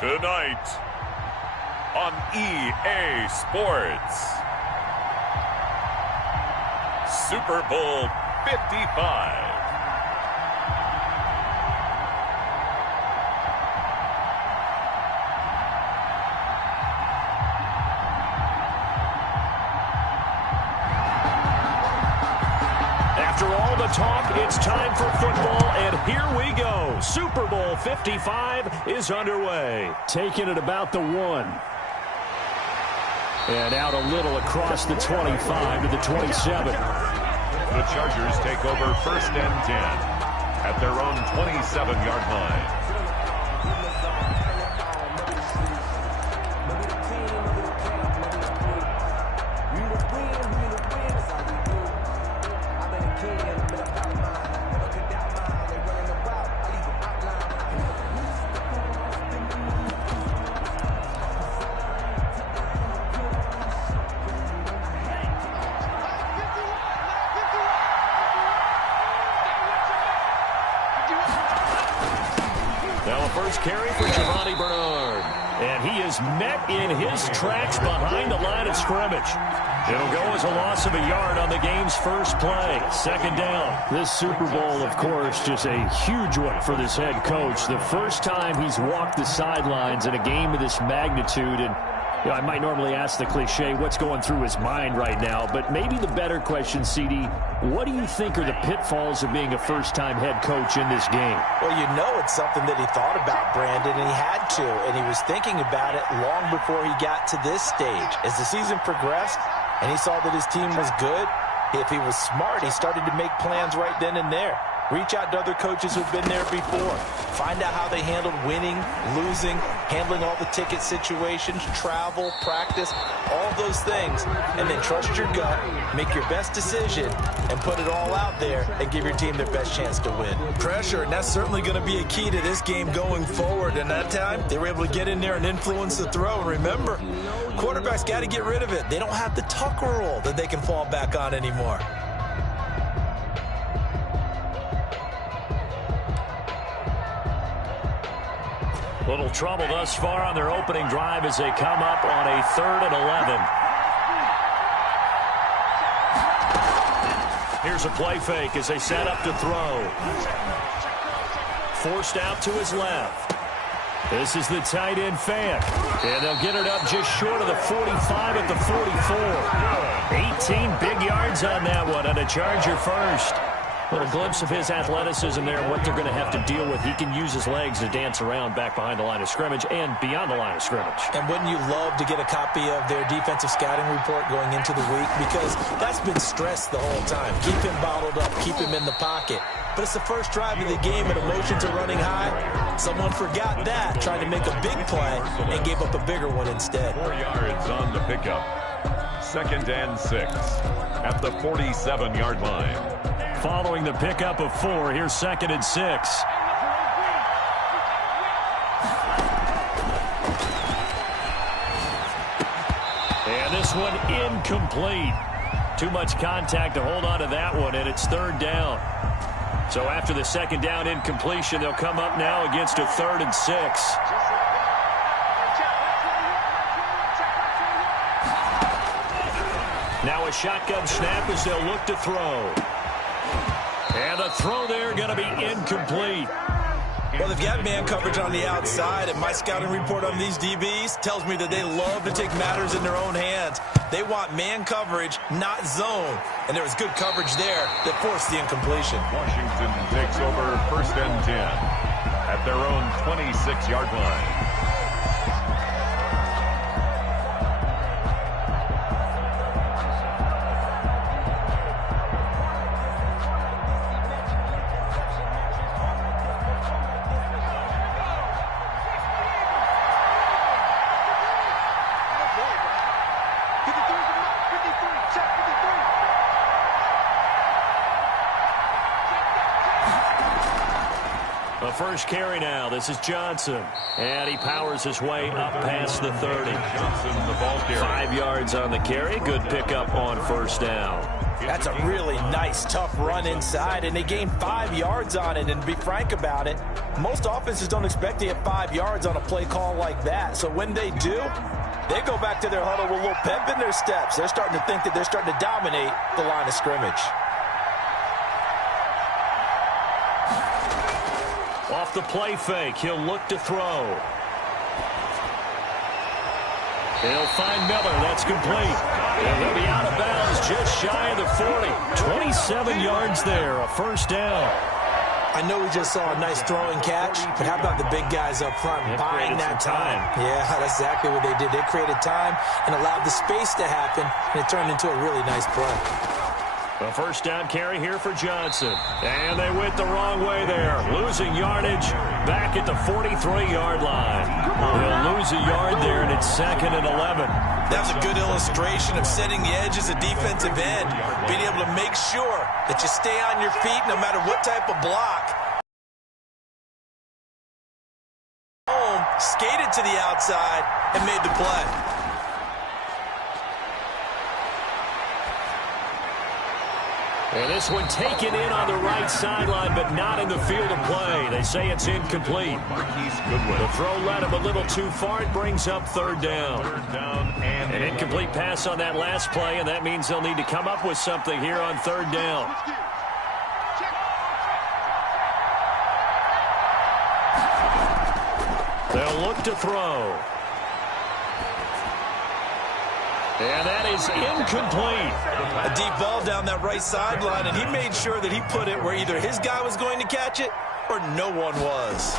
Tonight on EA Sports, Super Bowl 55. After all the talk, it's time for football, and here we go. Super Bowl 55 is underway. Taking it about the 1. And out a little across the 25 to the 27. The Chargers take over first and 10 at their own 27-yard line. Carry for Giovani Bernard. And he is met in his tracks behind the line of scrimmage. It'll go as a loss of a yard on the game's first play. Second down. This Super Bowl, of course, just a huge one for this head coach. The first time he's walked the sidelines in a game of this magnitude. And you know, I might normally ask the cliche, what's going through his mind right now? But maybe the better question, CD, what do you think are the pitfalls of being a first-time head coach in this game? Well, you know it's something that he thought about, Brandon, and he had to. And he was thinking about it long before he got to this stage. As the season progressed and he saw that his team was good, if he was smart, he started to make plans right then and there. Reach out to other coaches who've been there before. Find out how they handled winning, losing, handling all the ticket situations, travel, practice, all of those things. And then trust your gut, make your best decision, and put it all out there and give your team their best chance to win. Pressure, and that's certainly going to be a key to this game going forward. And that time, they were able to get in there and influence the throw. And remember, quarterbacks got to get rid of it. They don't have the Tucker rule that they can fall back on anymore. Little trouble thus far on their opening drive as they come up on a 3rd and 11. Here's a play fake as they set up to throw. Forced out to his left. This is the tight end Fant. And they'll get it up just short of the 45 at the 44. 18 big yards on that one, and a Charger first. A glimpse of his athleticism there and what they're going to have to deal with. He can use his legs to dance around back behind the line of scrimmage and beyond the line of scrimmage. And wouldn't you love to get a copy of their defensive scouting report going into the week? Because that's been stressed the whole time. Keep him bottled up. Keep him in the pocket. But it's the first drive of the game and emotions are running high. Someone forgot that, tried to make a big play, and gave up a bigger one instead. 4 yards on the pickup. 2nd and 6 at the 47-yard line. Following the pickup of 4, here's 2nd and 6. And this one incomplete. Too much contact to hold on to that one, and it's 3rd down. So after the 2nd down incompletion, they'll come up now against a 3rd and 6. Now a shotgun snap as they'll look to throw. And the throw there going to be incomplete. Well, they've got man coverage on the outside, and my scouting report on these DBs tells me that they love to take matters in their own hands. They want man coverage, not zone. And there was good coverage there that forced the incompletion. Washington takes over 1st and 10 at their own 26-yard line. First carry now. This is Johnson. And he powers his way up past the 30. Johnson, the ball carry. 5 yards on the carry. Good pickup on 1st down. That's a really nice, tough run inside, and they gained 5 yards on it. And to be frank about it, most offenses don't expect to get 5 yards on a play call like that. So when they do, they go back to their huddle with a little pep in their steps. They're starting to think that they're starting to dominate the line of scrimmage. Off the play fake, he'll look to throw. He'll find Miller. That's complete. And he'll be out of bounds just shy of the 40. 27 yards there, a first down. I know we just saw a nice throwing catch, but how about the big guys up front buying that time? Yeah, that's exactly what they did. They created time and allowed the space to happen, and it turned into a really nice play. A first down carry here for Johnson. And they went the wrong way there. Losing yardage back at the 43-yard line. They'll lose a yard there, and it's 2nd and 11. That's a good illustration of setting the edge as a defensive end. Being able to make sure that you stay on your feet no matter what type of block. Skated to the outside and made the play. And this one taken in on the right sideline, but not in the field of play. They say it's incomplete. The throw led him a little too far. It brings up 3rd down. An incomplete pass on that last play, and that means they'll need to come up with something here on 3rd down. They'll look to throw. And that is incomplete. A deep ball down that right sideline, and he made sure that he put it where either his guy was going to catch it or no one was.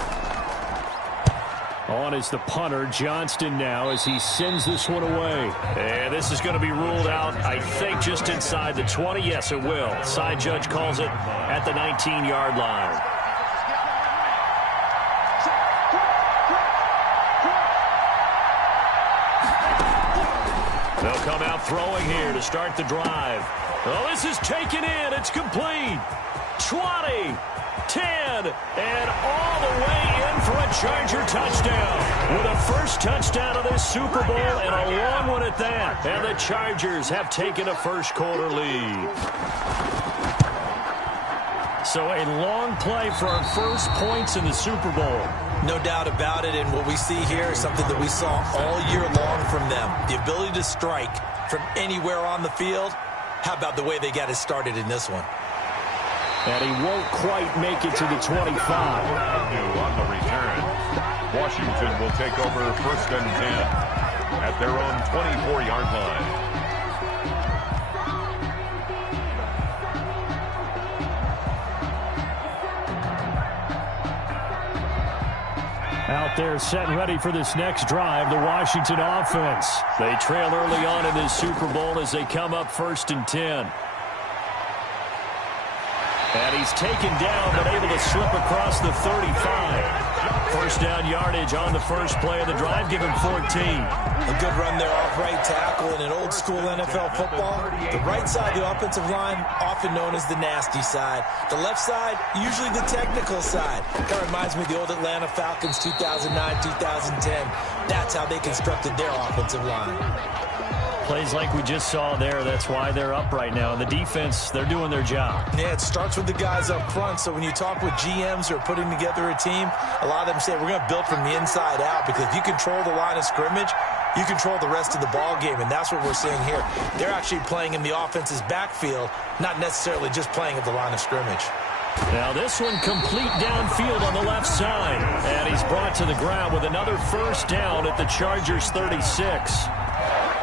On is the punter, Johnston now, as he sends this one away. And this is going to be ruled out, I think, just inside the 20. Yes, it will. Side judge calls it at the 19-yard line. They'll come out throwing here to start the drive. Oh, this is taken in. It's complete. 20, 10, and all the way in for a Charger touchdown. With a first touchdown of this Super Bowl and a long one at that. And the Chargers have taken a first-quarter lead. So a long play for our first points in the Super Bowl. No doubt about it, and what we see here is something that we saw all year long from them. The ability to strike from anywhere on the field. How about the way they got it started in this one? And he won't quite make it to the 25. On the return, Washington will take over 1st and 10 at their own 24-yard line. Out there set and ready for this next drive, the Washington offense. They trail early on in this Super Bowl as they come up 1st and 10. And he's taken down, but able to slip across the 35. First down yardage on the first play of the drive, give him 14. A good run there off right tackle in an old-school NFL football. The right side of the offensive line, often known as the nasty side. The left side, usually the technical side. That reminds me of the old Atlanta Falcons 2009-2010. That's how they constructed their offensive line. Plays like we just saw there, that's why they're up right now. The defense, they're doing their job. Yeah, it starts with the guys up front. So when you talk with GMs who are putting together a team, a lot of them say, we're going to build from the inside out, because if you control the line of scrimmage, you control the rest of the ball game, and that's what we're seeing here. They're actually playing in the offense's backfield, not necessarily just playing at the line of scrimmage. Now this one complete downfield on the left side. And he's brought to the ground with another first down at the Chargers 36.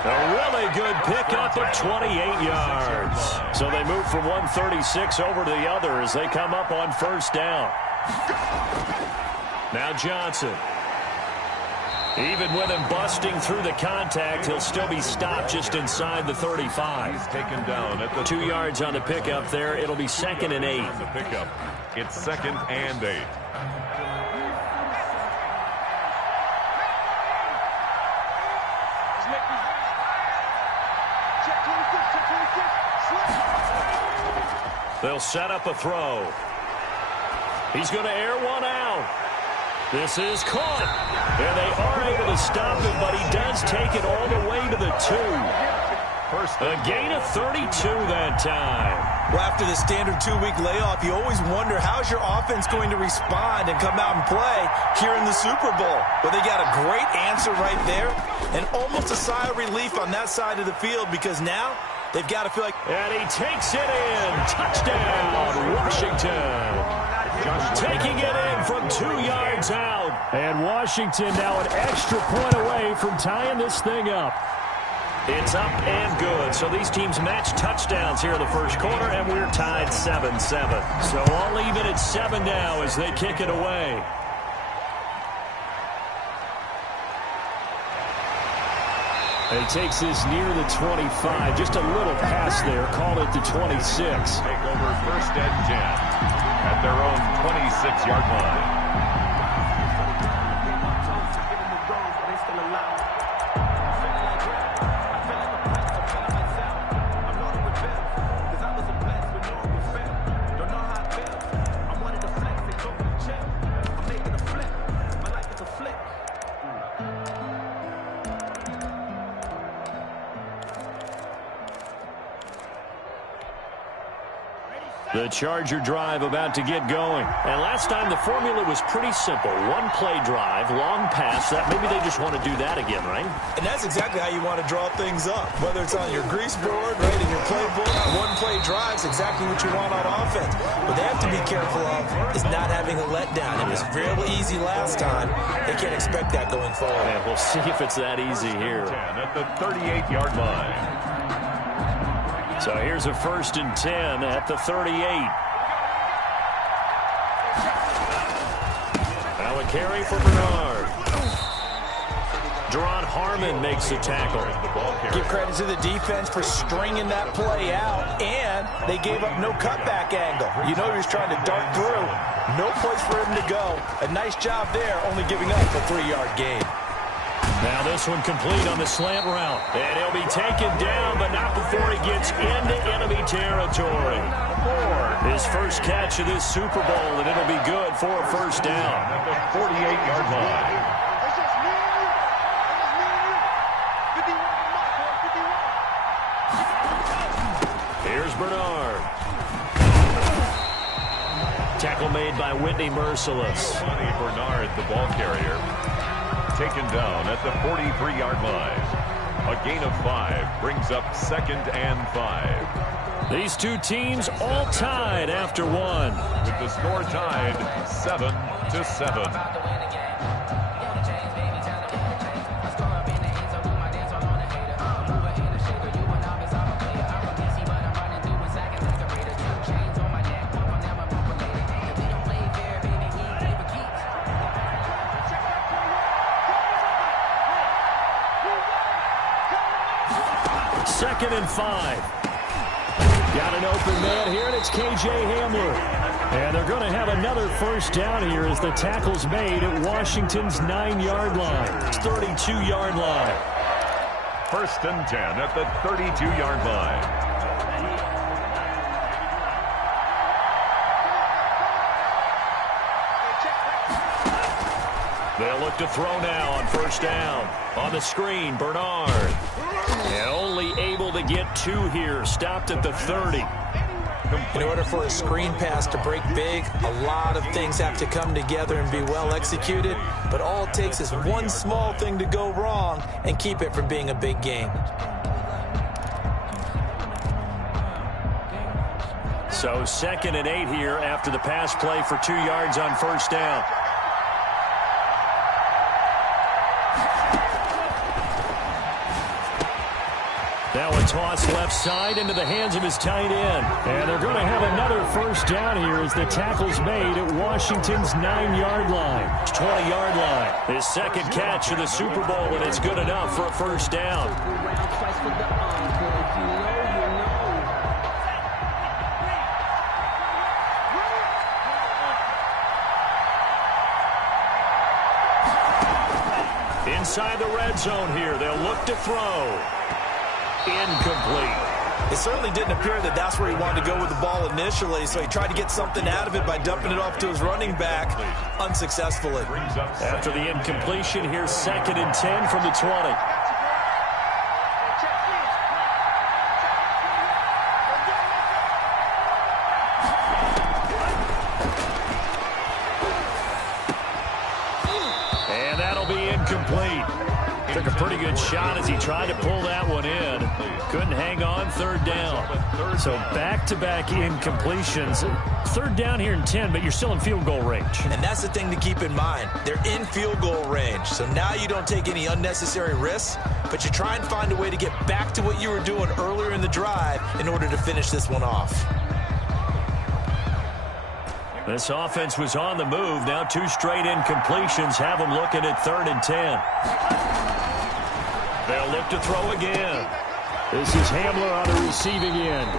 A really good pickup of 28 yards. So they move from 136 over to the other as they come up on first down. Now Johnson. Even with him busting through the contact, he'll still be stopped just inside the 35. He's taken down at the 2 yards on the pickup there. It'll be 2nd and 8. The pickup. It's 2nd and 8. They'll set up a throw. He's going to air one out. This is caught. And they are able to stop him, but he does take it all the way to the 2. A gain of 32 that time. Well, after the standard 2-week layoff, you always wonder how's your offense going to respond and come out and play here in the Super Bowl. Well, they got a great answer right there and almost a sigh of relief on that side of the field because now they've got to feel like... And he takes it in. Touchdown, Washington. Taking it in from 2 yards out. And Washington now an extra point away from tying this thing up. It's up and good. So these teams match touchdowns here in the first quarter, and we're tied 7-7. So all even at 7 now as they kick it away. He takes this near the 25. Just a little pass there. Call it the 26. Take over first and 10 at their own 26-yard line. The Charger drive about to get going. And last time the formula was pretty simple. One play drive, long pass. That maybe they just want to do that again, right? And that's exactly how you want to draw things up. Whether it's on your grease board, right, in your playbook, one play drive is exactly what you want on offense. What they have to be careful of is not having a letdown. It was real easy last time. They can't expect that going forward. Yeah, we'll see if it's that easy here. 10 at the 38-yard line. So here's a first and 10 at the 38. Now a carry for Bernard. Deron Harmon makes the tackle. Give credit to the defense for stringing that play out, and they gave up no cutback angle. You know he was trying to dart through. No place for him to go. A nice job there, only giving up a 3-yard gain. Now this one complete on the slant route. And he'll be taken down, but not before he gets into enemy territory. His first catch of this Super Bowl, and it'll be good for a first down. At the 48-yard line. Here's Bernard. Tackle made by Whitney Mercilus. Bernard, the ball carrier. Taken down at the 43-yard line. A gain of 5 brings up 2nd and 5. These two teams all tied after one. With the score tied 7-7. Second and 5. Got an open man here, and it's K.J. Hamler. And they're going to have another first down here as the tackle's made at Washington's 9-yard line. It's 32-yard line. First and 10 at the 32-yard line. They'll look to throw now on first down. On the screen, Bernard. And only able to get 2 here. Stopped at the 30. In order for a screen pass to break big, a lot of things have to come together and be well executed. But all it takes is one small thing to go wrong and keep it from being a big game. So 2nd and 8 here after the pass play for 2 yards on first down. Now a toss left side into the hands of his tight end. And they're going to have another first down here as the tackle's made at Washington's 9-yard line. 20-yard line. His second catch of the Super Bowl, and it's good enough for a first down. Inside the red zone here, they'll look to throw. Incomplete. It certainly didn't appear that that's where he wanted to go with the ball initially, so he tried to get something out of it by dumping it off to his running back unsuccessfully. After the incompletion, here's 2nd and 10 from the 20. Took a pretty good shot as he tried to pull that one in. Couldn't hang on. Third down. So back-to-back incompletions. Third down here in 10, but you're still in field goal range. And that's the thing to keep in mind. They're in field goal range. So now you don't take any unnecessary risks, but you try and find a way to get back to what you were doing earlier in the drive in order to finish this one off. This offense was on the move. Now 2 straight incompletions have them looking at 3rd and 10. They'll look to throw again. This is Hamler on the receiving end.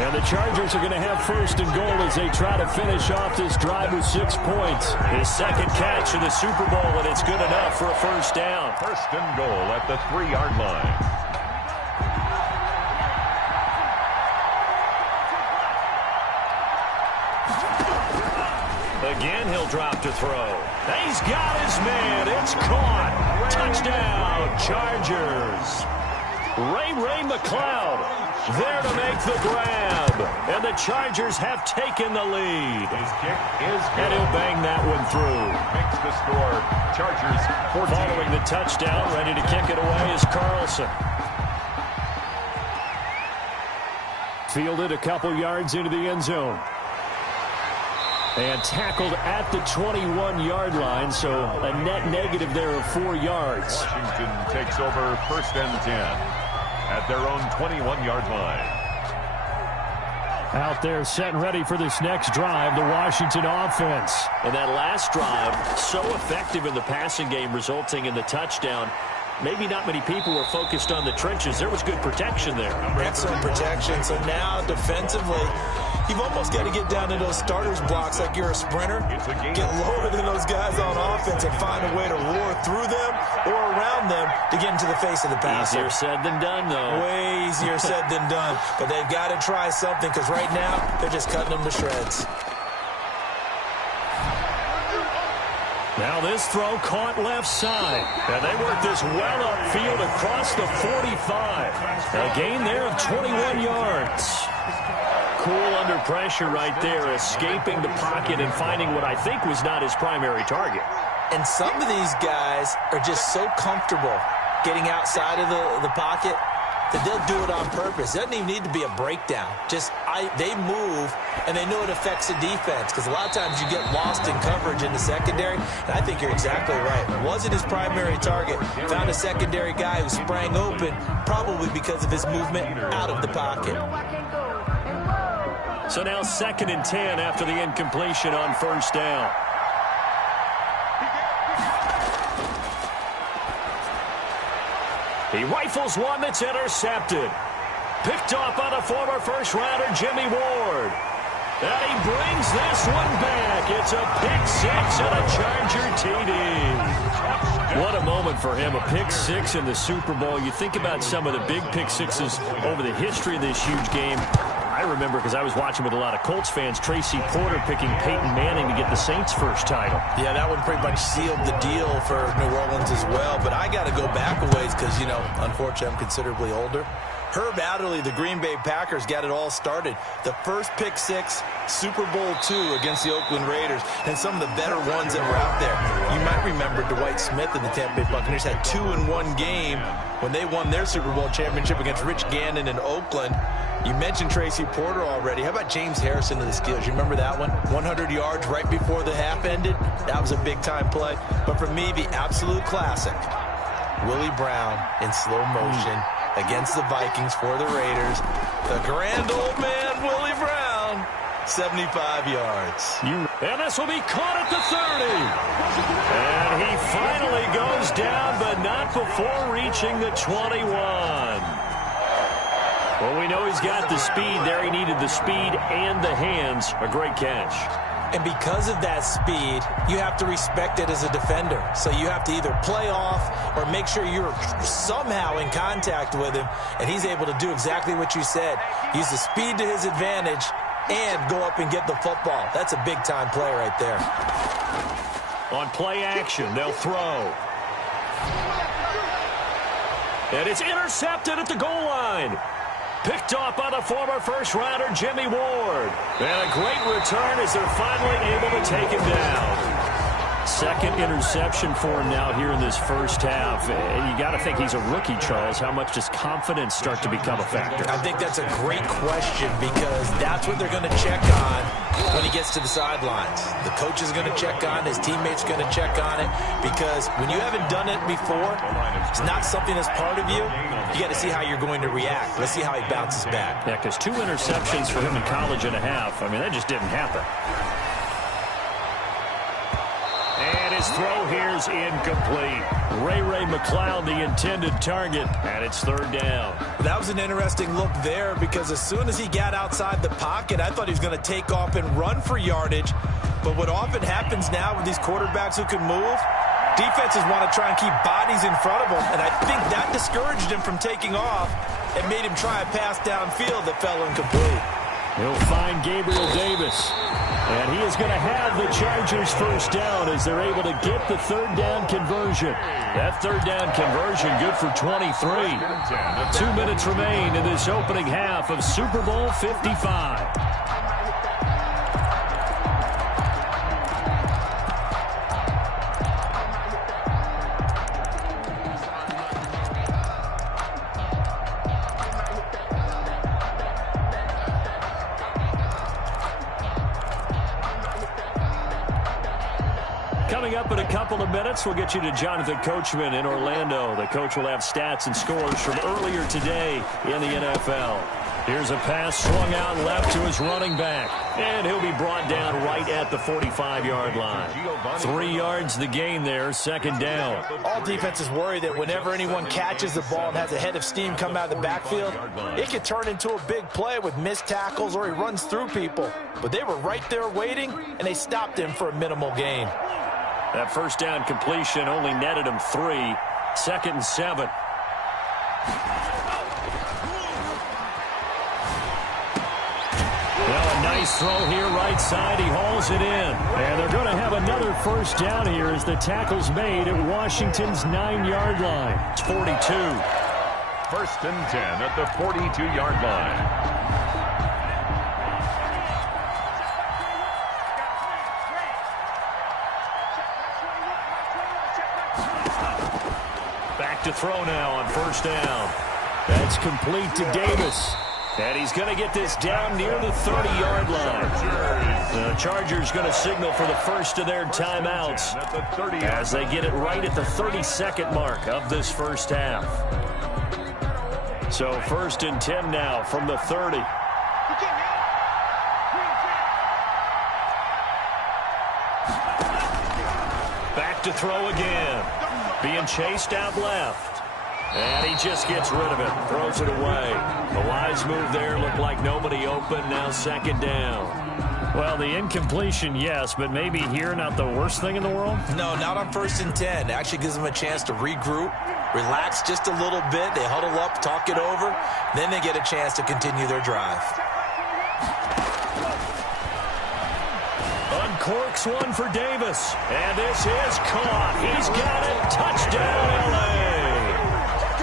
And the Chargers are going to have 1st and goal as they try to finish off this drive with 6 points. His second catch in the Super Bowl, and it's good enough for a 1st down. 1st and goal at the 3-yard line. Again, he'll drop to throw. He's got his man. It's caught. Touchdown, Chargers. Ray McCloud there to make the grab. And the Chargers have taken the lead. His kick is good. And he'll bang that one through. Makes the score. Chargers 14. Following the touchdown, ready to kick it away is Carlson. Fielded a couple yards into the end zone. And tackled at the 21-yard line, so a net negative there of 4 yards. Washington takes over 1st and 10 at their own 21-yard line. Out there set and ready for this next drive, the Washington offense. And that last drive, so effective in the passing game, resulting in the touchdown. Maybe not many people were focused on the trenches. There was good protection there. Excellent protection. So now defensively, you've almost got to get down to those starters blocks like you're a sprinter. Get lower than those guys on offense and find a way to roar through them or around them to get into the face of the passer. Easier said than done, though. Way easier said than done. But they've got to try something because right now they're just cutting them to shreds. Now this throw caught left side. And they work this well upfield across the 45. A gain there of 21 yards. Cool under pressure right there, escaping the pocket and finding what I think was not his primary target. And some of these guys are just so comfortable getting outside of the pocket that they'll do it on purpose. It doesn't even need to be a breakdown. They move, and they know it affects the defense because a lot of times you get lost in coverage in the secondary, and I think you're exactly right. Wasn't his primary target. Found a secondary guy who sprang open, probably because of his movement out of the pocket. So now 2nd and 10 after the incompletion on 1st down. He rifles one that's intercepted. Picked off by the former first-rounder Jimmy Ward. And he brings this one back. It's a pick 6 and a Charger TD. What a moment for him, a pick 6 in the Super Bowl. You think about some of the big pick 6s over the history of this huge game. I remember, because I was watching with a lot of Colts fans, Tracy Porter picking Peyton Manning to get the Saints' first title. Yeah, that one pretty much sealed the deal for New Orleans as well. But I got to go back a ways because, you know, unfortunately I'm considerably older. Herb Adderley, the Green Bay Packers, got it all started. The first pick 6, Super Bowl II against the Oakland Raiders, and some of the better ones that were out there. You might remember Dwight Smith and the Tampa Bay Buccaneers had 2-in-1 game when they won their Super Bowl championship against Rich Gannon in Oakland. You mentioned Tracy Porter already. How about James Harrison to the Steelers? You remember that one? 100 yards right before the half ended. That was a big-time play. But for me, the absolute classic, Willie Brown in slow motion against the Vikings for the Raiders. The grand old man, Willie Brown, 75 yards. And this will be caught at the 30. And he finally goes down, but not before reaching the 21. Well, we know he's got the speed there. He needed the speed and the hands. A great catch. And because of that speed, you have to respect it as a defender. So you have to either play off or make sure you're somehow in contact with him, and he's able to do exactly what you said. Use the speed to his advantage and go up and get the football. That's a big-time play right there. On play action, they'll throw. And it's intercepted at the goal line. Picked off by the former first-rounder Jimmy Ward. And a great return as they're finally able to take him down. Second interception for him now here in this first half. You got to think he's a rookie, Charles. How much does confidence start to become a factor? I think that's a great question because that's what they're going to check on when he gets to the sidelines. The coach is going to check on, his teammates are going to check on it because when you haven't done it before, it's not something that's part of you. You got to see how you're going to react. Let's see how he bounces back. Yeah, because 2 interceptions for him in college and a half. I mean, that just didn't happen. And his throw here's incomplete. Ray McCloud, the intended target, and it's third down. That was an interesting look there because as soon as he got outside the pocket, I thought he was going to take off and run for yardage. But what often happens now with these quarterbacks who can move, defenses want to try and keep bodies in front of them, and I think that discouraged him from taking off and made him try a pass downfield that fell incomplete. He'll find Gabriel Davis. And he is going to have the Chargers first down as they're able to get the third down conversion. That third down conversion good for 23. 2 minutes remain in this opening half of Super Bowl 55. Coming up in a couple of minutes, we'll get you to Jonathan Coachman in Orlando. The coach will have stats and scores from earlier today in the NFL. Here's a pass swung out left to his running back. And he'll be brought down right at the 45-yard line. 3 yards the gain there, second down. All defenses worry that whenever anyone catches the ball and has a head of steam come out of the backfield, it could turn into a big play with missed tackles or he runs through people. But they were right there waiting, and they stopped him for a minimal gain. That first down completion only netted him 3. Second and 7. Well, a nice throw here right side. He hauls it in. And they're going to have another first down here as the tackle's made at Washington's 9-yard line. It's 42. First and 10 at the 42-yard line. To throw now on first down. That's complete to Davis. And he's going to get this down near the 30-yard line. The Chargers going to signal for the first of their timeouts as they get it right at the 32nd mark of this first half. So first and 10 now from the 30. Back to throw again. Being chased out left. And he just gets rid of it. Throws it away. The wise move there. Looked like nobody open. Now second down. Well, the incompletion, yes, but maybe here not the worst thing in the world? No, not on first and 10. It actually gives them a chance to regroup, relax just a little bit. They huddle up, talk it over. Then they get a chance to continue their drive. Uncorks one for Davis. And this is caught. He's got it. Touchdown, L.A.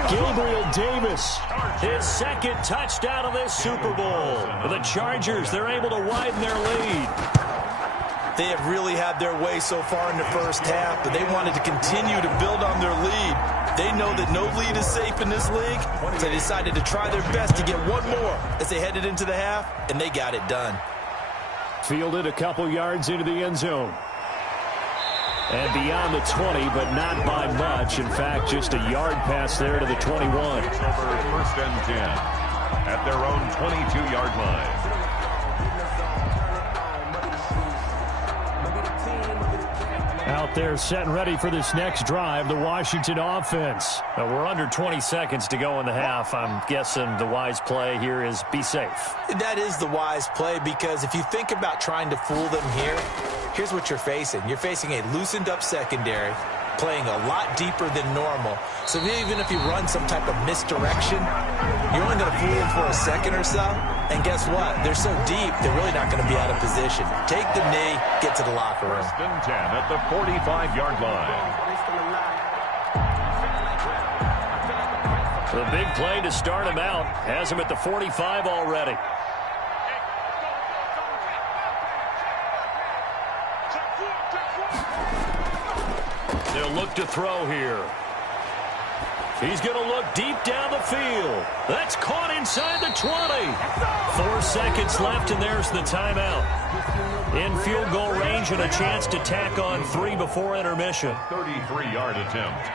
Gabriel Davis, his second touchdown of this Super Bowl. The Chargers, they're able to widen their lead. They have really had their way so far in the first half, but they wanted to continue to build on their lead. They know that no lead is safe in this league, so they decided to try their best to get one more as they headed into the half, and they got it done. Fielded a couple yards into the end zone. And beyond the 20, but not by much. In fact, just a yard pass there to the 21. Over first and 10 at their own 22-yard line. Out there set and ready for this next drive, the Washington offense. We're under 20 seconds to go in the half. I'm guessing the wise play here is be safe. That is the wise play because if you think about trying to fool them here, here's what you're facing. You're facing a loosened-up secondary, playing a lot deeper than normal. So even if you run some type of misdirection, you're only going to fool them for a second or so. And guess what? They're so deep, they're really not going to be out of position. Take the knee, get to the locker room. First and 10 at the 45-yard line. The big play to start him out has him at the 45 already. look to throw here. He's going to look deep down the field. That's caught inside the 20. 4 seconds left, and there's the timeout. In field goal range and a chance to tack on 3 before intermission. 33-yard attempt.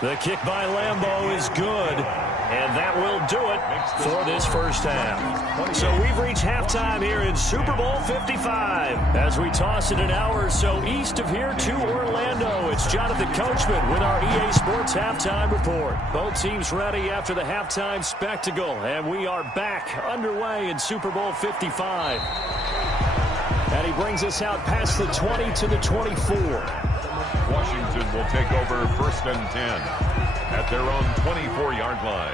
The kick by Lambeau is good, and that will do it for this first half. So we've reached halftime here in Super Bowl 55. As we toss it an hour or so east of here to Orlando, it's Jonathan Coachman with our EA Sports Halftime Report. Both teams ready after the halftime spectacle, and we are back underway in Super Bowl 55. And he brings us out past the 20 to the 24. Washington will take over 1st and 10 at their own 24-yard line.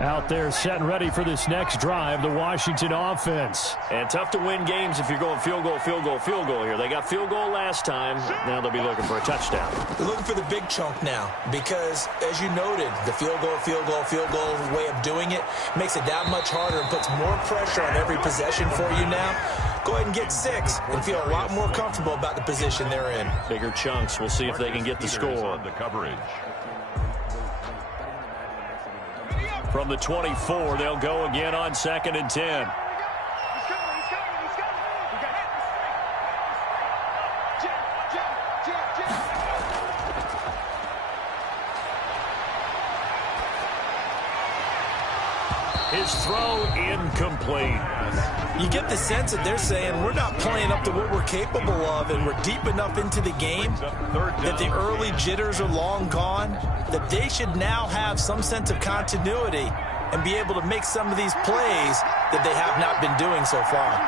Out there set and ready for this next drive, the Washington offense. And tough to win games if you're going field goal, field goal, field goal here. They got field goal last time. Now they'll be looking for a touchdown. They're looking for the big chunk now because, as you noted, the field goal way of doing it makes it that much harder and puts more pressure on every possession for you now. Go ahead and get 6 and feel a lot more comfortable about the position they're in. Bigger chunks. We'll see if they can get the score. On the coverage. From the 24, they'll go again on 2nd and 10. His throw incomplete. You get the sense that they're saying we're not playing up to what we're capable of, and we're deep enough into the game that the early jitters are long gone, that they should now have some sense of continuity and be able to make some of these plays that they have not been doing so far.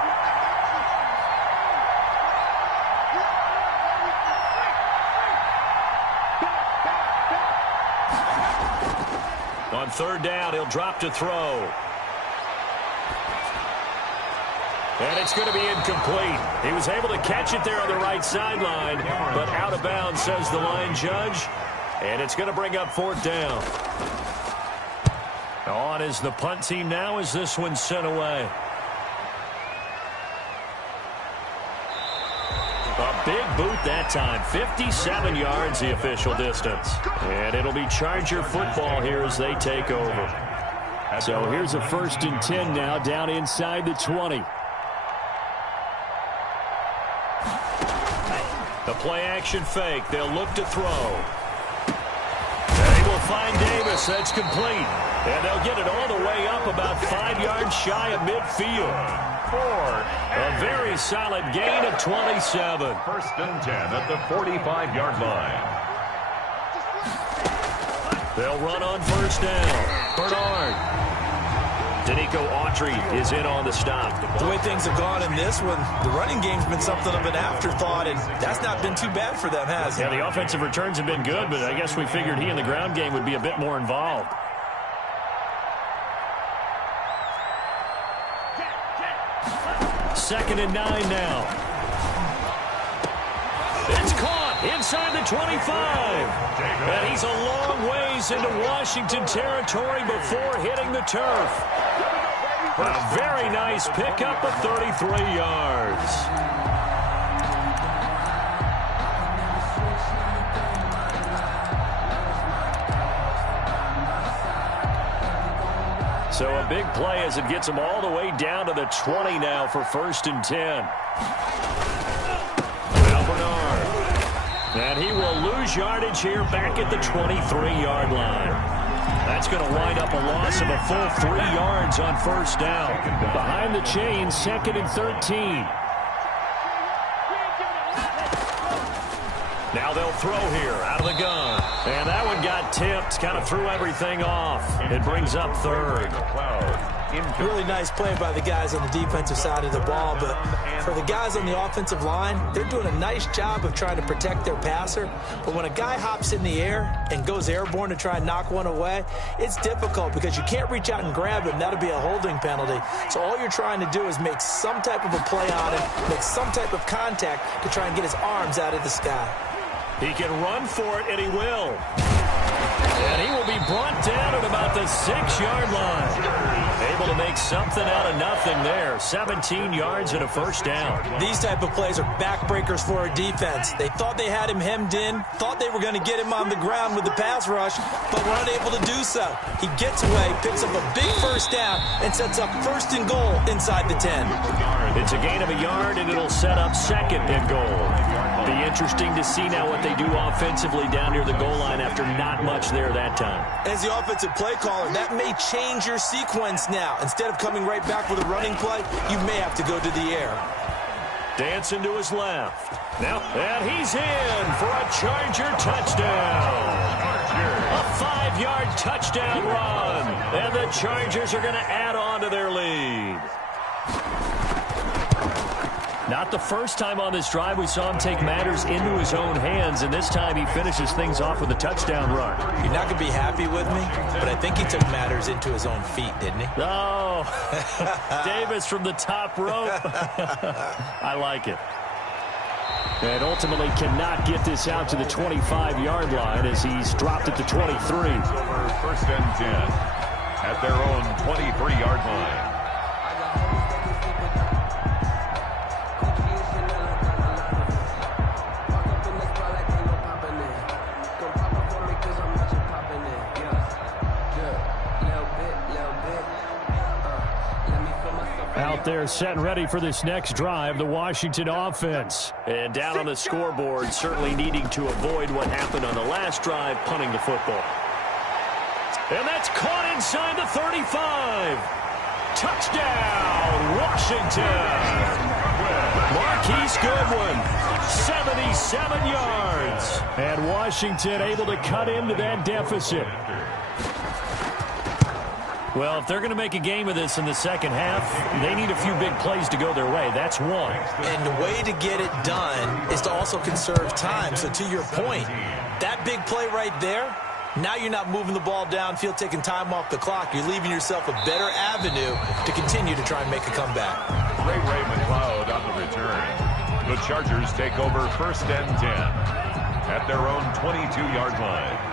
On 3rd down, he'll drop to throw. And it's going to be incomplete. He was able to catch it there on the right sideline, but out of bounds, says the line judge. And it's going to bring up 4th down. On is the punt team now as this one's sent away. A big boot that time. 57 yards the official distance. And it'll be Charger football here as they take over. So here's a 1st and 10 now down inside the 20. The play action fake. They'll look to throw. They will find Davis. That's complete. And they'll get it all the way up about 5 yards shy of midfield. A very solid gain of 27. 1st and 10 at the 45-yard line. They'll run on 1st down. Bernard. Danico Autry is in on the stop. The way things have gone in this one, the running game's been something of an afterthought, and that's not been too bad for them, has it? Yeah, the offensive returns have been good, but I guess we figured he in the ground game would be a bit more involved. Second and 9 now. It's caught inside the 25. And he's a long ways into Washington territory before hitting the turf. A very nice pickup of 33 yards. So a big play as it gets him all the way down to the 20 now for 1st and 10. Now Bernard. And he will lose yardage here back at the 23-yard line. That's going to wind up a loss of a full 3 yards on 1st down. Behind the chains, 2nd and 13. Now they'll throw here out of the gun. And that one got tipped, kind of threw everything off. It brings up 3rd. Really nice play by the guys on the defensive side of the ball, but for the guys on the offensive line, they're doing a nice job of trying to protect their passer. But when a guy hops in the air and goes airborne to try and knock one away, it's difficult because you can't reach out and grab him. That'll be a holding penalty. So all you're trying to do is make some type of a play on him, make some type of contact to try and get his arms out of the sky. He can run for it, and he will. And he will be brought down at about the 6-yard line. Able to make something out of nothing there. 17 yards and a first down. These type of plays are backbreakers for a defense. They thought they had him hemmed in, thought they were going to get him on the ground with the pass rush, but were unable to do so. He gets away, picks up a big first down, and sets up 1st and goal inside the 10. It's a gain of a yard, and it'll set up 2nd and goal. Be interesting to see now what they do offensively down near the goal line after not much there that time. As the offensive play caller, that may change your sequence now. Instead of coming right back with a running play, you may have to go to the air. Dancing to his left. Now, and he's in for a Charger touchdown. A 5-yard touchdown run. And the Chargers are going to add on to their lead. Not the first time on this drive we saw him take matters into his own hands, and this time he finishes things off with a touchdown run. You're not going to be happy with me, but I think he took matters into his own feet, didn't he? Oh, Davis from the top rope. I like it. And ultimately cannot get this out to the 25-yard line as he's dropped it to 23. Over 1st and 10 at their own 23-yard line. Out there set and ready for this next drive, the Washington offense. And down on the scoreboard, certainly needing to avoid what happened on the last drive, punting the football. And that's caught inside the 35. Touchdown, Washington. Marquise Goodwin, 77 yards. And Washington able to cut into that deficit. Well, if they're going to make a game of this in the second half, they need a few big plays to go their way. That's one. And the way to get it done is to also conserve time. So to your point, that big play right there, now you're not moving the ball downfield, taking time off the clock. You're leaving yourself a better avenue to continue to try and make a comeback. Ray McLeod on the return. The Chargers take over 1st and 10 at their own 22-yard line.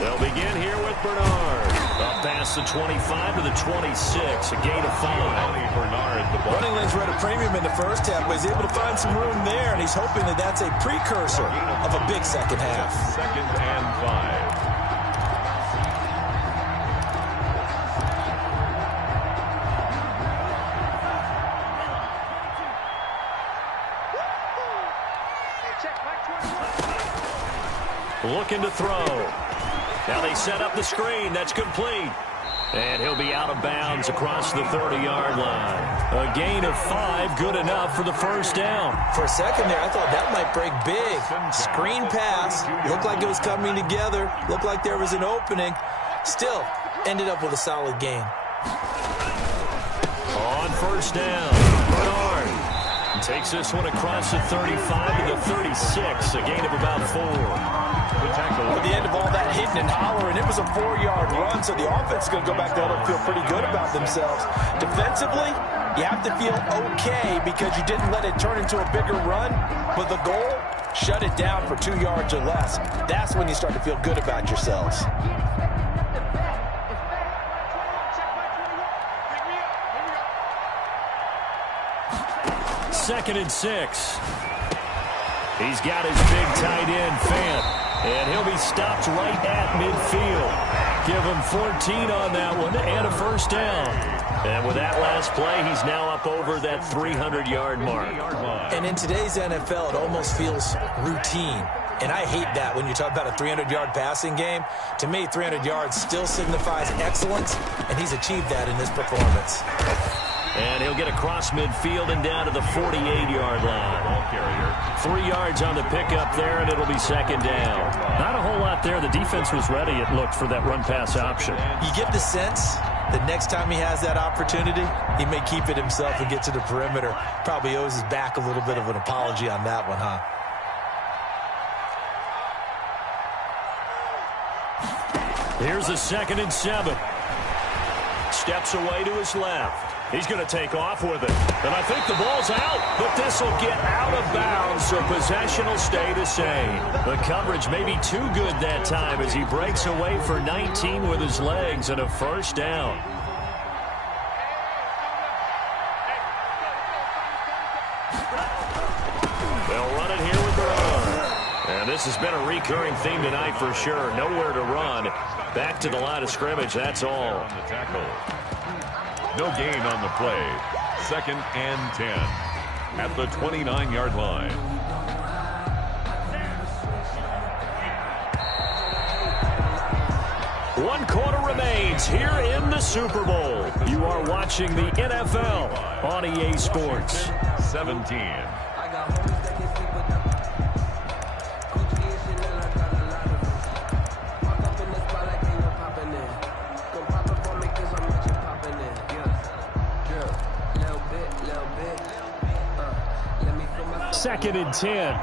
They'll begin here with Bernard. Up past the 25 to the 26, a gain of 5. Bernard, the ball. Running lanes were at a premium in the first half, but he's able to find some room there, and he's hoping that that's a precursor of a big second half. 2nd and 5. Looking to throw. Now they set up the screen. That's complete. And he'll be out of bounds across the 30-yard line. A gain of 5, good enough for the first down. For a second there, I thought that might break big. Screen pass. Looked like it was coming together. Looked like there was an opening. Still ended up with a solid gain. On first down, Bernard takes this one across the 35 to the 36. A gain of about 4. At the end of all that hitting and hollering, it was a 4-yard run, so the offense is going to go back there and feel pretty good about themselves. Defensively, you have to feel okay because you didn't let it turn into a bigger run, but the goal, shut it down for 2 yards or less. That's when you start to feel good about yourselves. Second and 6. He's got his big tight end, Fant. And he'll be stopped right at midfield. Give him 14 on that one and a first down. And with that last play, he's now up over that 300-yard mark. And in today's NFL, it almost feels routine. And I hate that when you talk about a 300-yard passing game. To me, 300 yards still signifies excellence, and he's achieved that in this performance. And he'll get across midfield and down to the 48-yard line. Ball carrier. 3 yards on the pickup there, and it'll be second down. Not a whole lot there. The defense was ready, it looked, for that run-pass option. You get the sense that next time he has that opportunity, he may keep it himself and get to the perimeter. Probably owes his back a little bit of an apology on that one, huh? Here's a 2nd and 7. Steps away to his left. He's going to take off with it. And I think the ball's out, but this will get out of bounds, so possession will stay the same. The coverage may be too good that time as he breaks away for 19 with his legs and a first down. They'll run it here with Bernard. And this has been a recurring theme tonight for sure. Nowhere to run. Back to the line of scrimmage, that's all. On the tackle. No gain on the play. 2nd and 10 at the 29-yard line. One quarter remains here in the Super Bowl. You are watching the NFL on EA Sports. 17. Second and 10.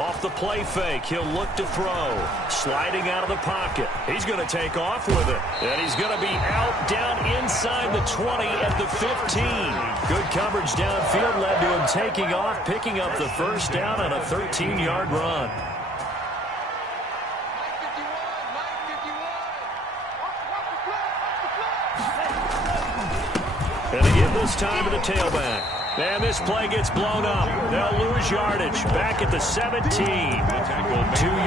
Off the play fake, he'll look to throw. Sliding out of the pocket. He's going to take off with it. And he's going to be out down inside the 20 at the 15. Good coverage downfield led to him taking off, picking up the first down on a 13-yard run. And again this time to the tailback. And this play gets blown up. They'll lose yardage. Back at the 17. 2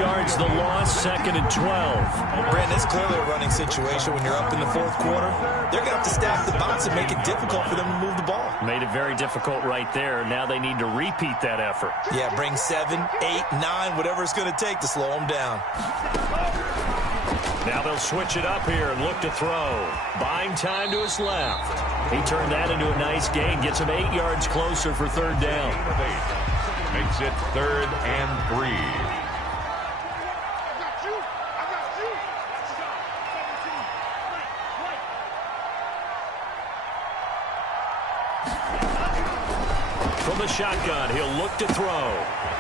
yards the loss, 2nd and 12. Brandon, it's clearly a running situation when you're up in the 4th quarter. They're going to have to stack the box and make it difficult for them to move the ball. Made it very difficult right there. Now they need to repeat that effort. Yeah, bring 7, 8, 9, whatever it's going to take to slow them down. Now they'll switch it up here and look to throw. Buying time to his left. He turned that into a nice gain. Gets him 8 yards closer for 3rd down. Makes it 3rd and 3. From the shotgun, he'll look to throw.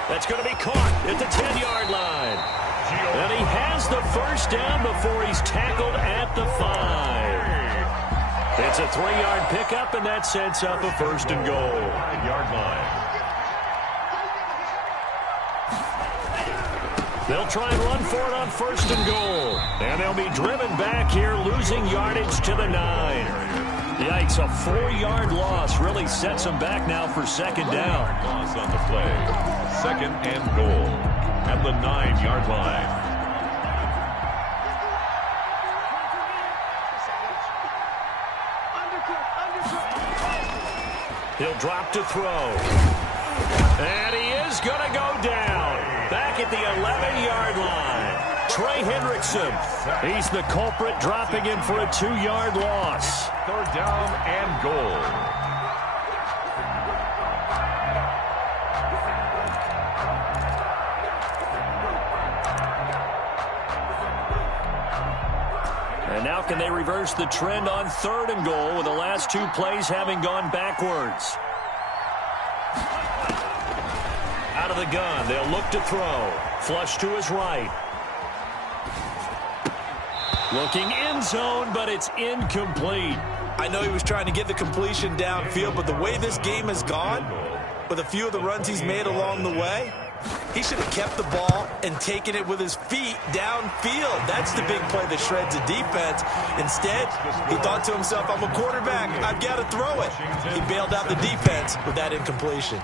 That's going to be caught at the 10-yard line. And he has the first down before he's tackled at the 5. It's a 3-yard pickup, and that sets up a 1st and goal. 5-yard line. They'll try and run for it on 1st and goal. And they'll be driven back here, losing yardage to the 9. Yikes, a 4-yard loss really sets them back now for 2nd down. Loss on the play. 2nd and goal at the 9-yard line. He'll drop to throw. And he is going to go down. Back at the 11-yard line. Trey Hendrickson. He's the culprit, dropping in for a 2-yard loss. 3rd down and goal. And now can they reverse the trend on 3rd and goal with the last 2 plays having gone backwards? Out of the gun, they'll look to throw. Flush to his right. Looking end zone, but it's incomplete. I know he was trying to get the completion downfield, but the way this game has gone, with a few of the runs he's made along the way, he should have kept the ball and taken it with his feet downfield. That's the big play that shreds the defense. Instead, he thought to himself, I'm a quarterback. I've got to throw it. He bailed out the defense with that incompletion.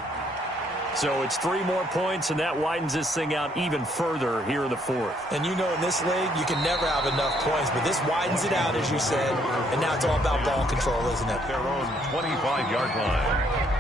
So it's 3 more points, and that widens this thing out even further here in the 4th. And you know in this league, you can never have enough points, but this widens it out, as you said, and now it's all about ball control, isn't it? Their own 25-yard line.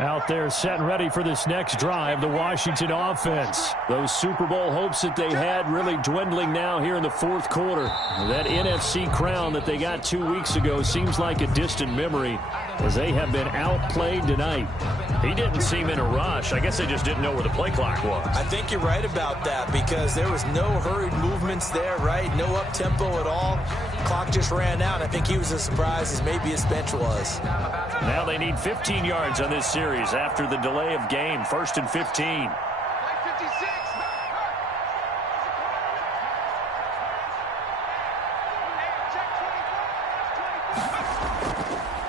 Out there set and ready for this next drive, the Washington offense. Those Super Bowl hopes that they had really dwindling now here in the fourth quarter. That NFC crown that they got 2 weeks ago seems like a distant memory as they have been outplayed tonight. He didn't seem in a rush. I guess they just didn't know where the play clock was. I think you're right about that because there was no hurried movements there, right? No up-tempo at all. Clock just ran out. I think he was as surprised as maybe his bench was. Now they need 15 yards on this series after the delay of game. 1st and 15.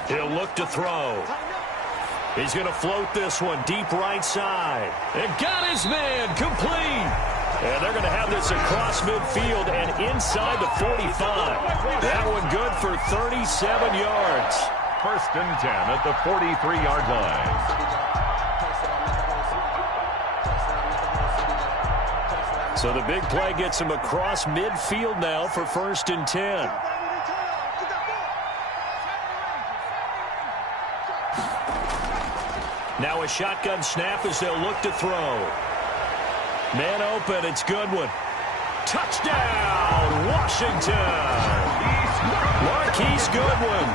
He'll look to throw. He's going to float this one deep right side. And got his man complete. And they're going to have this across midfield and inside the 45. That one good for 37 yards. 1st and 10 at the 43-yard line. So the big play gets him across midfield now for 1st and 10. Now a shotgun snap as they'll look to throw. Man open, it's Goodwin. Touchdown, Washington! Marquise Goodwin,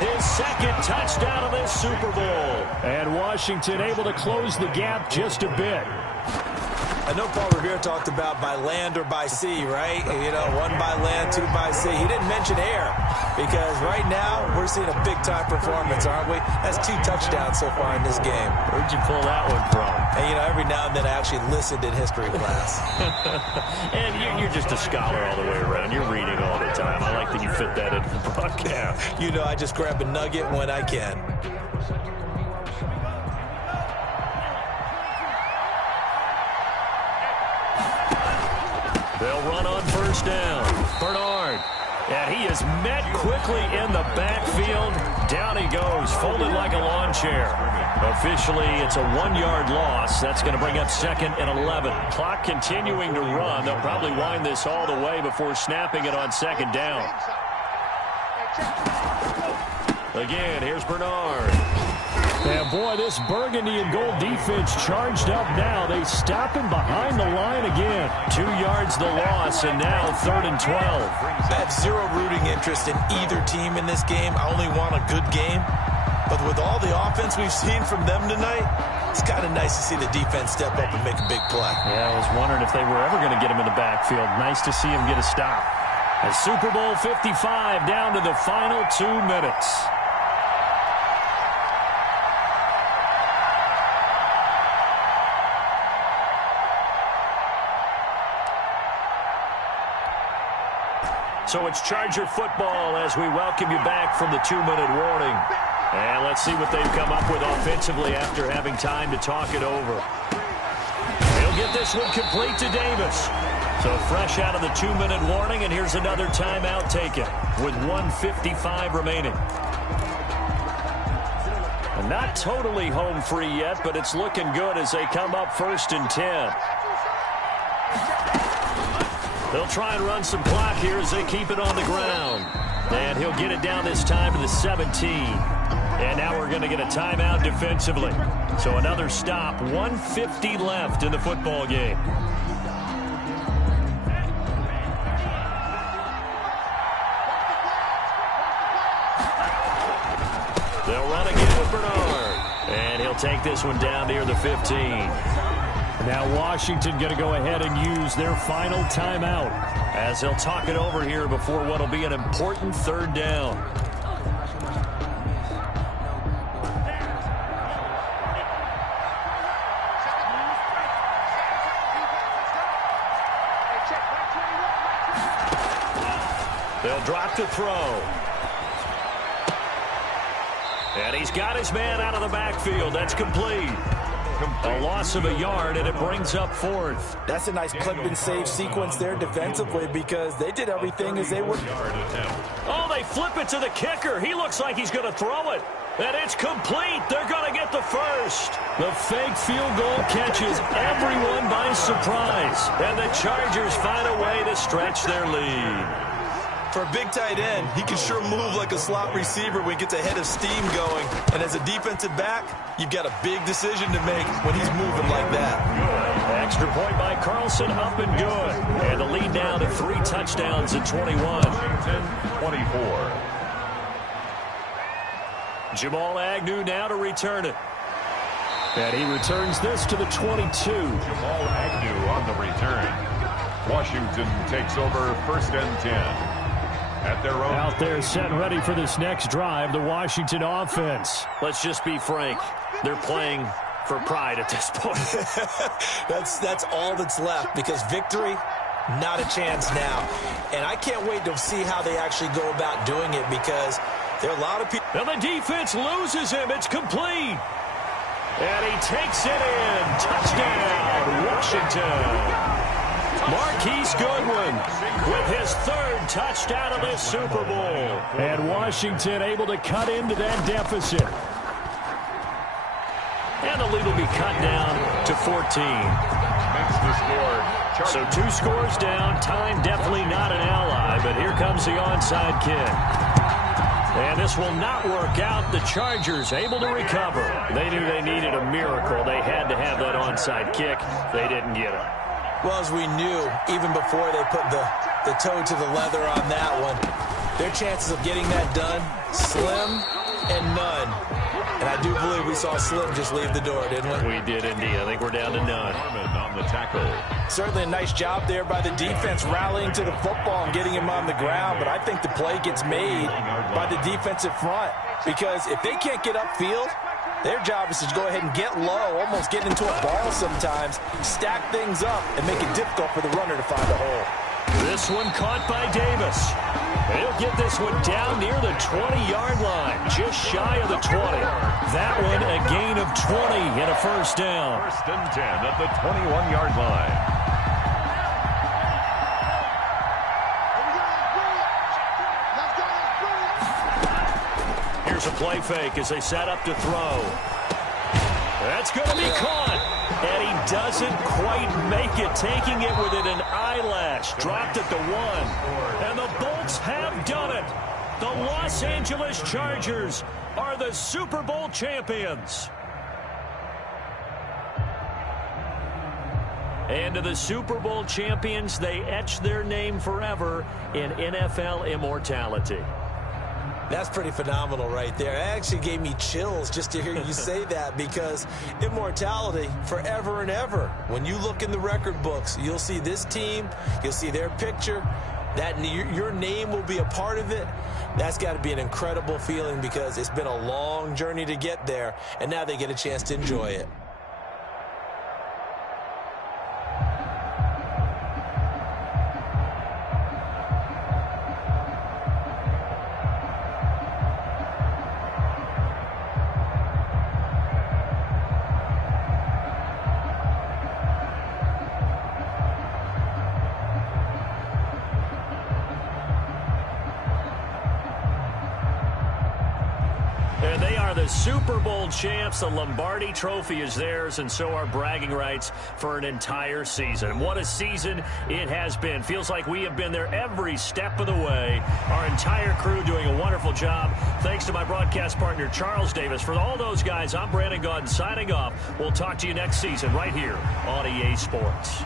his 2nd touchdown of this Super Bowl. And Washington able to close the gap just a bit. I know Paul Revere talked about by land or by sea, right? You know, 1 by land, 2 by sea. He didn't mention air because right now we're seeing a big-time performance, aren't we? That's 2 touchdowns so far in this game. Where'd you pull that one from? And, you know, every now and then I actually listened in history class. And you're just a scholar all the way around. You're reading all the time. I like that you fit that into the broadcast. You know, I just grab a nugget when I can. They'll run on 1st down. Bernard. And he is met quickly in the backfield. Down he goes, folded like a lawn chair. Officially, it's a 1-yard loss. That's going to bring up 2nd and 11. Clock continuing to run. They'll probably wind this all the way before snapping it on 2nd down. Again, here's Bernard. And boy, this burgundy and gold defense charged up now. They stop him behind the line again. 2 yards the loss, and now 3rd and 12. I have zero rooting interest in either team in this game. I only want a good game. But with all the offense we've seen from them tonight, it's kind of nice to see the defense step up and make a big play. Yeah, I was wondering if they were ever going to get him in the backfield. Nice to see him get a stop. And Super Bowl 55 down to the final 2 minutes. So it's Charger football as we welcome you back from the 2-minute warning. And let's see what they've come up with offensively after having time to talk it over. He'll get this one complete to Davis. So fresh out of the 2-minute warning, and here's another timeout taken with 1:55 remaining. And not totally home free yet, but it's looking good as they come up 1st and 10. They'll try and run some clock here as they keep it on the ground. And he'll get it down this time to the 17. And now we're going to get a timeout defensively. So another stop, 1:50 left in the football game. They'll run again with Bernard. And he'll take this one down near the 15. Now Washington going to go ahead and use their final timeout as they'll talk it over here before what will be an important 3rd down. They'll drop to throw. And he's got his man out of the backfield. That's complete. A loss of a yard, and it brings up 4th. That's a nice clip and save sequence there defensively because they did everything as they were. Oh, they flip it to the kicker. He looks like he's going to throw it. And it's complete. They're going to get the first. The fake field goal catches everyone by surprise. And the Chargers find a way to stretch their lead. For a big tight end, he can sure move like a slot receiver when he gets a head of steam going. And as a defensive back, you've got a big decision to make when he's moving like that. Extra point by Carlson, up and good. And the lead now to 3 touchdowns in 21. 24. Jamal Agnew now to return it. And he returns this to the 22. Jamal Agnew on the return. Washington takes over 1st and 10. At their own. Out there set ready for this next drive, the Washington offense. Let's just be frank. They're playing for pride at this point. That's all that's left because victory, not a chance now. And I can't wait to see how they actually go about doing it because there are a lot of people. And the defense loses him. It's complete. And he takes it in. Touchdown, Washington. Marquise Goodwin with his 3rd touchdown of this Super Bowl. And Washington able to cut into that deficit. And the lead will be cut down to 14. Makes the score. So 2 scores down. Time definitely not an ally, but here comes the onside kick. And this will not work out. The Chargers able to recover. They knew they needed a miracle. They had to have that onside kick. They didn't get it. Well, as we knew, even before they put the toe to the leather on that one, their chances of getting that done, slim and none. And I do believe we saw Slim just leave the door, didn't we? We did indeed. I think we're down to none. On the tackle. Certainly a nice job there by the defense rallying to the football and getting him on the ground, but I think the play gets made by the defensive front because if they can't get upfield, their job is to go ahead and get low, almost get into a ball sometimes, stack things up, and make it difficult for the runner to find a hole. This one caught by Davis. He'll get this one down near the 20-yard line, just shy of the 20. That one a gain of 20 and a first down. 1st and 10 at the 21-yard line. Here's a play fake as they set up to throw. That's going to be caught. And he doesn't quite make it, taking it within an eyelash. Dropped at the 1. And the Bolts have done it. The Los Angeles Chargers are the Super Bowl champions. And to the Super Bowl champions, they etch their name forever in NFL immortality. That's pretty phenomenal right there. It actually gave me chills just to hear you say that because immortality forever and ever. When you look in the record books, you'll see this team, you'll see their picture, that your name will be a part of it. That's got to be an incredible feeling because it's been a long journey to get there, and now they get a chance to enjoy it. And they are the Super Bowl champs. The Lombardi Trophy is theirs, and so are bragging rights for an entire season. What a season it has been. Feels like we have been there every step of the way. Our entire crew doing a wonderful job. Thanks to my broadcast partner, Charles Davis. For all those guys, I'm Brandon Gaudin signing off. We'll talk to you next season right here on EA Sports.